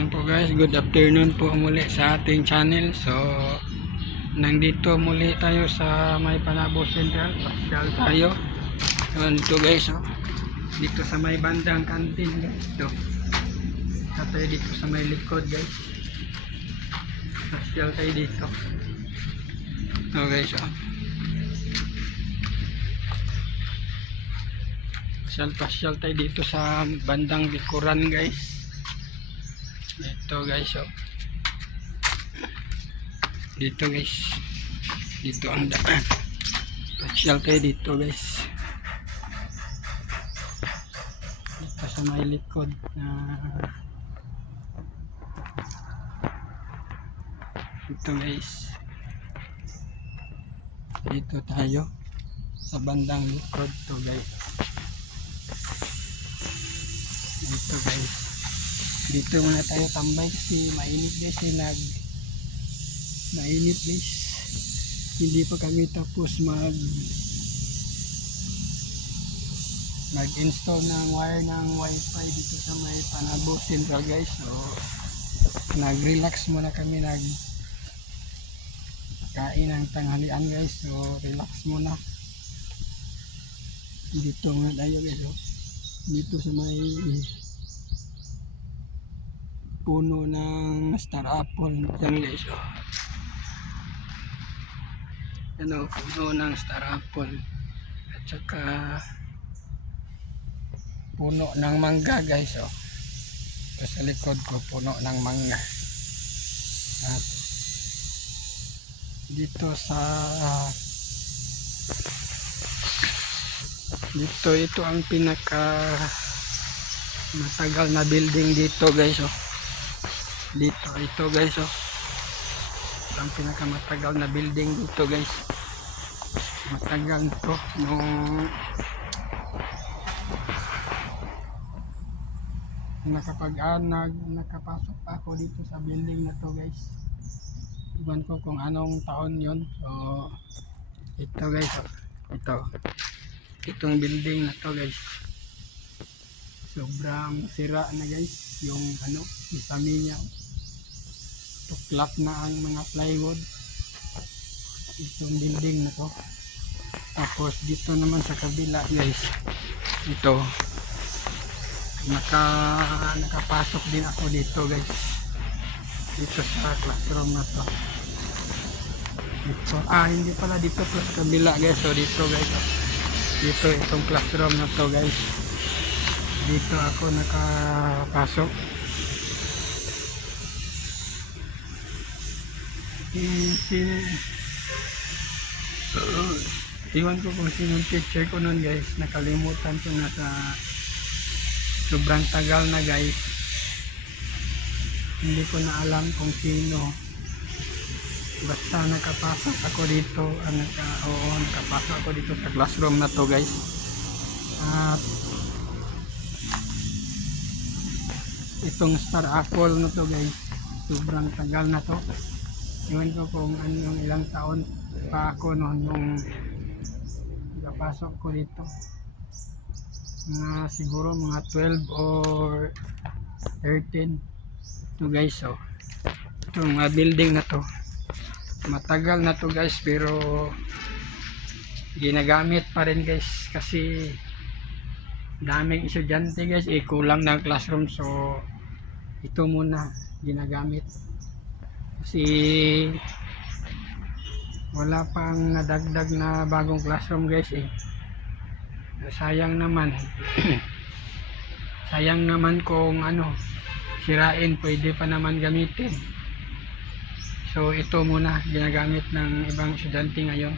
Ayan po guys, good afternoon po muli sa ating channel. So, nandito muli tayo sa may Panabo Central. Pasyal tayo. So, dito guys, dito sa may bandang kantin guys. Ito. Tayo dito sa may likod guys. Pasyal tayo dito. So guys, pasyal tayo dito sa bandang likuran guys. Ito guys, dito guys, dito ang daan. Pasyal tayo dito guys, dito sa may likod dito guys, dito tayo sa bandang likod to guys. Dito guys, dito muna tayo tambay kasi mainit guys, mainit guys. Hindi pa kami tapos mag-install ng wire ng wifi dito sa may Panabo Central guys. So nag-relax muna kami, kain ng tanghalian guys. So relax muna. Dito muna tayo guys, dito sa may puno ng star apple yan guys. Ano, puno ng star apple at saka puno ng mangga guys. Ito sa likod ko, puno ng mangga. At dito ito ang pinaka matagal na building dito guys. Dito ito guys, ang pinakamatagal na building dito guys. Matagal to, nung nakapasok ako dito sa building na to guys. Iwan ko kung anong taon yon. So ito guys, itong building na to guys, sobrang sira na guys. Yung isami niya, tuklap na ang mga plywood itong building na to. Tapos dito naman sa kabila guys, ito nakapasok din ako dito guys, dito sa classroom na to. Dito, hindi pala dito plus kabila guys. So dito guys, dito itong classroom na to guys. Dito ako nakapasok. Iwan ko kung sinong teacher ko nun guys, nakalimutan ko na, sa sobrang tagal na guys. Hindi ko na alam kung sino, basta nakapasok ako dito. Nakapasok ako dito sa classroom na to guys. At itong star apple na to guys, sobrang tagal na to. Iwan ko kung yung ilang taon pa ako nung nakapasok ko dito. Siguro mga 12 or 13 to guys. So itong building na to, matagal na to guys, pero ginagamit pa rin guys kasi daming estudyante guys, kulang ng classroom. So ito muna ginagamit kasi wala pang nadagdag na bagong classroom guys. Sayang naman. Sayang naman kung sirain, pwede pa naman gamitin. So ito muna ginagamit ng ibang estudyante ngayon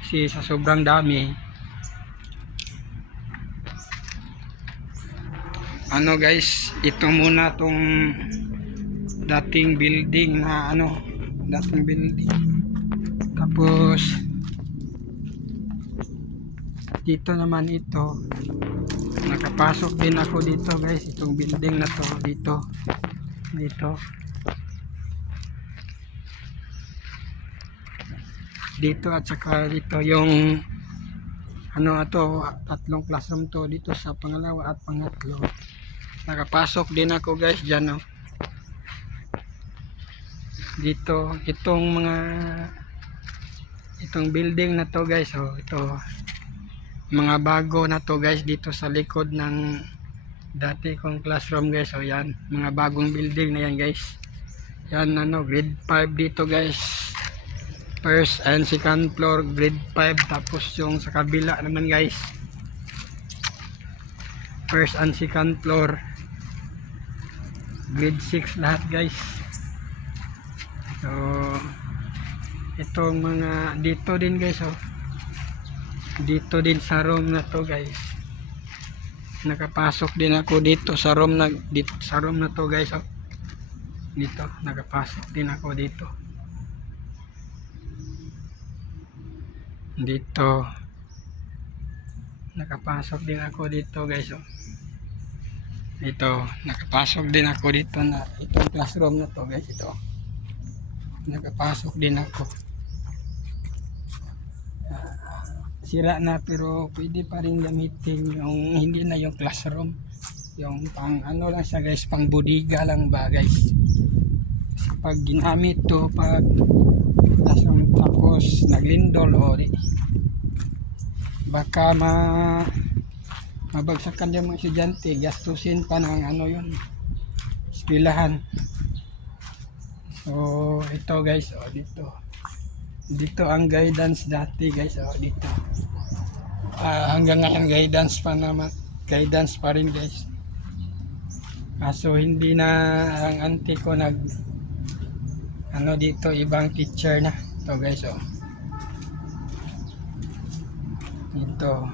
kasi sa sobrang dami. Guys, ito muna tong dating building na dating building. Tapos dito naman ito, nakapasok din ako dito guys, itong building na to, dito at saka dito yung tatlong classroom to dito sa pangalawa at pangatlo. Nakapasok din ako guys dyan, dito itong building na to guys, oh, ito mga bago na to guys dito sa likod ng dati kong classroom guys. So yan, mga bagong building na yan guys. Yan ano, grade 5 dito guys. First and second floor grade 5. Tapos yung sa kabila naman guys, first and second floor grade 6 lahat guys. So itong mga dito din guys, oh, dito din sa room na to guys, nakapasok din ako dito sa room na to guys, oh. Dito nakapasok din ako dito nakapasok din ako dito guys, oh. Ito nakapasok din ako dito na itong classroom na to guys. Ito nakapasok din ako. Sira na pero pwede pa rin gamitin, yung hindi na yung classroom, yung pang ano lang siya guys, pang bodega lang ba guys. Kasi pag ginamit to pag tapos naglindol o baka mabagsakan yung mga estudyante, gastusin pa ng ano yun, eskwelahan. So ito guys, oh, dito ang guidance dati guys, oh, dito hanggang ngayon guidance pa rin guys. So hindi na ang auntie ko nag ano dito, ibang teacher na to guys, oh. Dito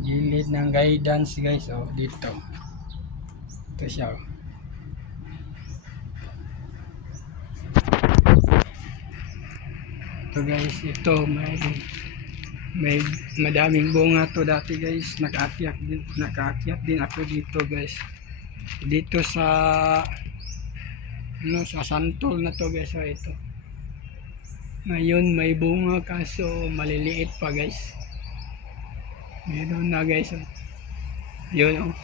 gilid ng guidance guys, oh, dito ito siya, oh. Ito guys, ito may madaming bunga to dati guys. Nakaakyat din ako dito guys, dito sa ano, sa santol na to guys, oh, ito ngayon may bunga kaso maliliit pa guys. Meron na guys, oh. Yun, oh.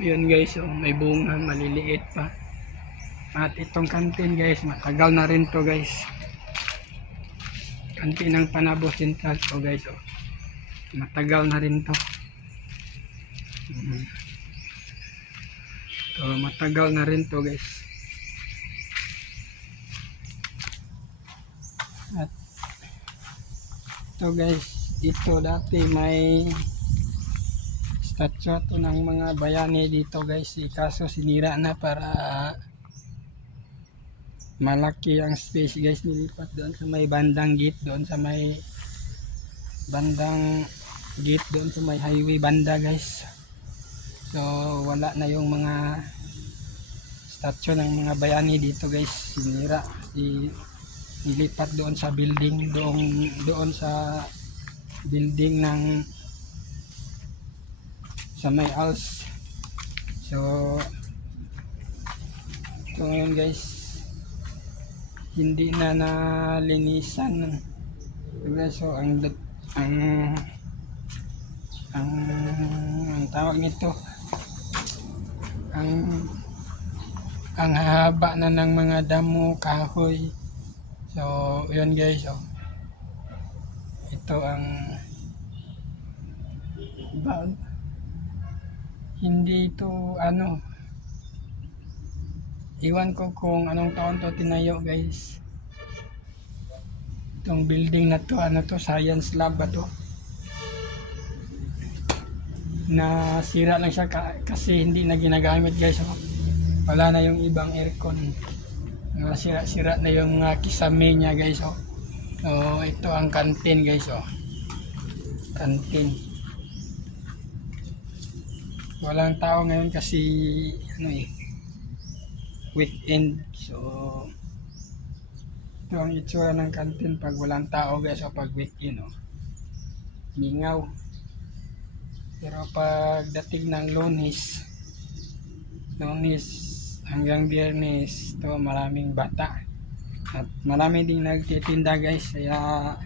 Yun guys, oh, may bunga maliliit pa. At itong kantin guys, matagal na rin to guys. Kantin ng Panabo Central to guys, oh. Matagal na rin to. So matagal na rin to guys. At ito guys, dito dati may statue to ng mga bayani dito guys, kaso sinira na para malaki ang space guys. Nilipat doon sa may bandang gate, doon sa may highway banda guys. So wala na yung mga statue ng mga bayani dito guys, sinira, nilipat doon sa building, doon sa building ng sa may ALS. So ito ngayon guys, hindi na nalinisan. So ang tawag nito, ang haba na ng mga damo, kahoy. So yun guys, oh. Ito ang hindi ito ano, iwan ko kung anong taon to tinayo guys. Itong building na to, ano to, science lab ba to? Nasira lang siya kasi hindi na ginagamit guys, oh. Wala na yung ibang aircon, sira-sira na yung kisame niya guys, oh. So ito ang kantin guys, oh. Kantin, walang tao ngayon kasi ano weekend. So ito ang itsura ng kantin pag walang tao guys, o pag weekend, oh. Mingaw. Pero pag dating ng Lunes hanggang Biyernes, to maraming bata at marami ding nagtitinda guys. Kaya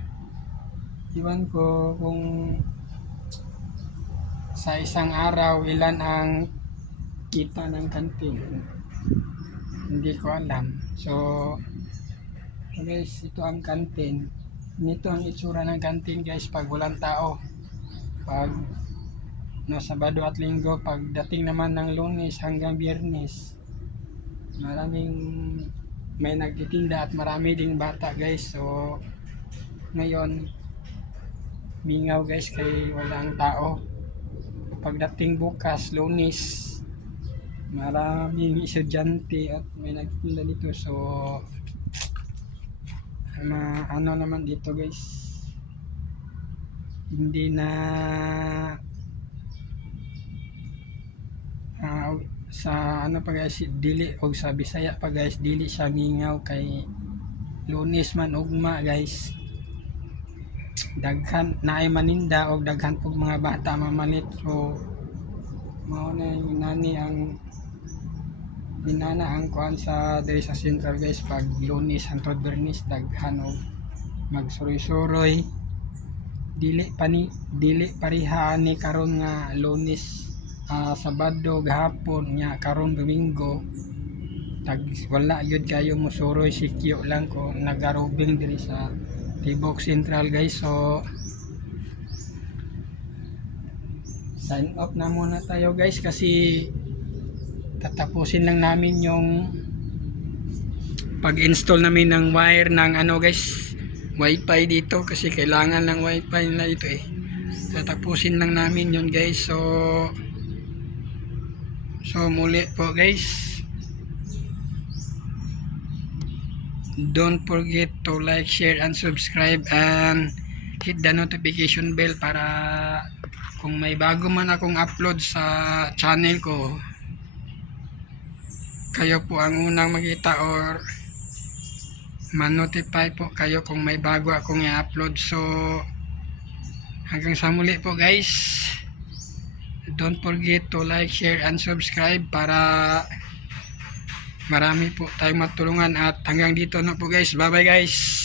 iwan ko kung sa isang araw ilan ang kita ng kantin. Hindi ko alam. So guys, ito ang kantin. Nito ang itsura ng kantin guys pag walang tao. Pag no, Sabado at Linggo, pagdating naman ng Lunes hanggang Biyernes, maraming may nagtitinda at marami ding bata guys. So ngayon mingaw guys kay walang tao. Pagdating bukas Lunes, maraming estudyante at may nagtitinda dito. So ano naman dito guys, hindi na sa ano pa guys, dili og sa Bisaya pa guys, dili siya mingaw kay Lunes man ugma guys, daghan naay maninda og daghan pug mga bata mamalit. So mao na yung nani ang inana ang kuan sa diri sa Central guys, pag Lunes hangtod Biyernes daghan og magsuroy-suroy. Dili pariha ni karon nga Lunes, Sabado gahapon nya karon Domingo wala yun kayo musuroy, sikyo lang ko nagarubing diri sa Tibok Central guys. So sign off na muna tayo guys kasi tatapusin lang namin yung pag-install namin ng wire ng ano guys, wifi dito kasi kailangan ng wifi nila ito eh. Tatapusin lang namin yun guys. So muli po guys, don't forget to like, share and subscribe and hit the notification bell para kung may bago man akong upload sa channel ko, kayo po ang unang makita or man-notify po kayo kung may bago akong i-upload. So hanggang sa muli po guys, don't forget to like, share and subscribe para marami po tayong matulungan. At hanggang dito na po guys, bye bye guys.